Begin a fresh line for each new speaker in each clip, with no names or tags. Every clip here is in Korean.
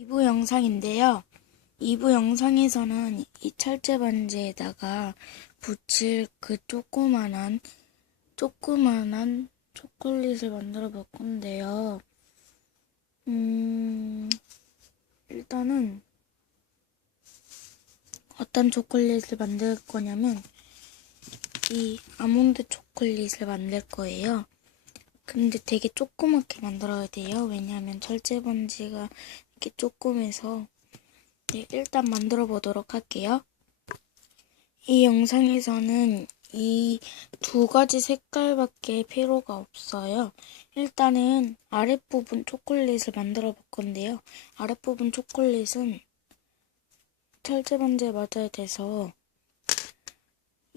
2부 영상인데요. 2부 영상에서는 이 철제 반지에다가 붙일 그 조그만한, 조그만한 초콜릿을 만들어 볼 건데요. 음, 일단은 어떤 초콜릿을 만들 거냐면 이 아몬드 초콜릿을 만들 거예요. 근데 되게 조그맣게 만들어야 돼요. 왜냐하면 철제 번지가 이렇게 조그매서 네, 일단 만들어 보도록 할게요. 이 영상에서는 이 두 가지 색깔밖에 필요가 없어요. 일단은 아랫부분 초콜릿을 만들어 볼 건데요. 아랫부분 초콜릿은 철제 번지에 맞아야 돼서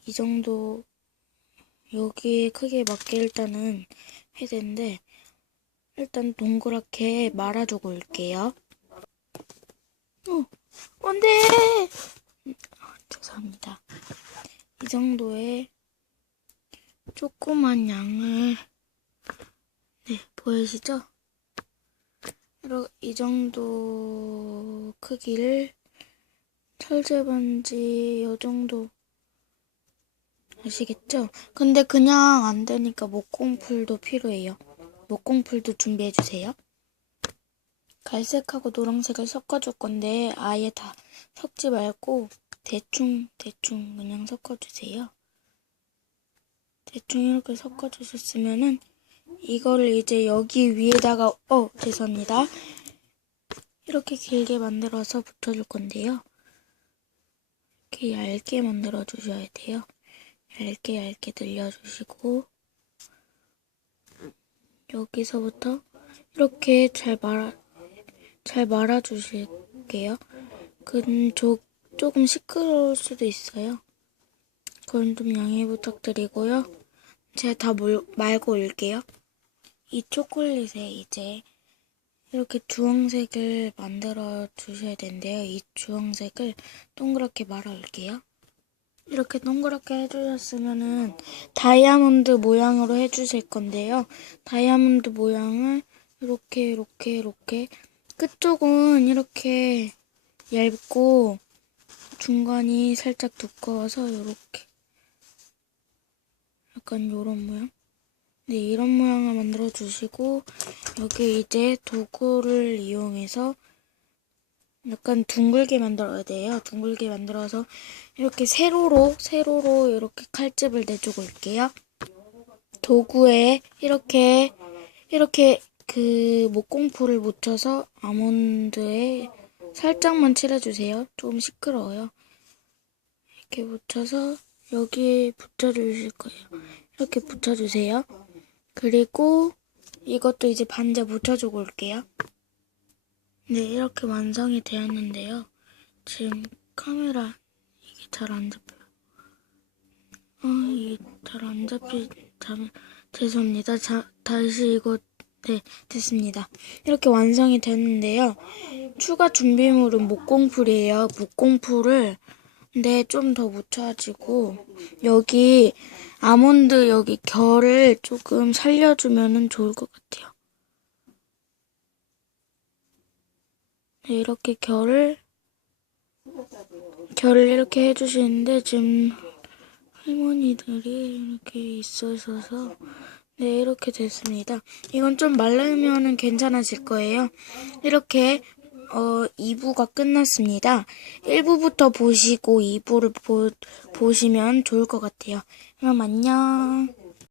이 정도 여기에 크기에 맞게 일단은 해야 되는데 일단 동그랗게 말아주고 올게요. 어, 안 돼! 아, 죄송합니다. 이 정도의 조그만 양을 네, 보이시죠? 이 정도 크기를 철제 반지 요 정도 아시겠죠? 근데 그냥 안 되니까 목공풀도 필요해요. 목공풀도 준비해 주세요. 갈색하고 노란색을 섞어줄 건데 아예 다 섞지 말고 대충 대충 그냥 섞어주세요. 대충 이렇게 섞어주셨으면은 이거를 이제 여기 위에다가 어 죄송합니다. 이렇게 길게 만들어서 붙여줄 건데요. 이렇게 얇게 만들어 주셔야 돼요. 얇게 얇게 늘려주시고 여기서부터 이렇게 잘 말아 잘 말아주실게요. 그저 조금 시끄러울 수도 있어요. 그건 좀 양해 부탁드리고요. 제가 다 몰, 말고 올게요. 이 초콜릿에 이제 이렇게 주황색을 만들어 주셔야 되는데요. 이 주황색을 동그랗게 말아 올게요. 이렇게 동그랗게 해주셨으면은 다이아몬드 모양으로 해주실 건데요. 다이아몬드 모양을 이렇게 이렇게 이렇게 끝쪽은 이렇게 얇고 중간이 살짝 두꺼워서 이렇게 약간 요런 모양 네 이런 모양을 만들어 주시고 여기 이제 도구를 이용해서 약간 둥글게 만들어야 돼요. 둥글게 만들어서 이렇게 세로로 세로로 이렇게 칼집을 내주고 올게요. 도구에 이렇게 이렇게 그 목공풀을 묻혀서 아몬드에 살짝만 칠해주세요. 조금 시끄러워요. 이렇게 묻혀서 여기에 붙여주실 거예요. 이렇게 붙여주세요. 그리고 이것도 이제 반지 붙여주고 올게요. 네, 이렇게 완성이 되었는데요. 지금 카메라 이게 잘 안 잡혀요. 아, 이게 잘 안 잡히, 잠, 죄송합니다. 자, 다시 이거, 네, 됐습니다. 이렇게 완성이 됐는데요. 추가 준비물은 목공풀이에요. 목공풀을, 근데 좀 더 묻혀가지고, 여기, 아몬드 여기 결을 조금 살려주면 좋을 것 같아요. 네, 이렇게 결을 결을 이렇게 해주시는데 지금 할머니들이 이렇게 있어서 네 이렇게 됐습니다. 이건 좀 말르면은 괜찮아질 거예요. 이렇게 어 2부가 끝났습니다. 1부부터 보시고 2부를 보, 보시면 좋을 것 같아요. 그럼 안녕.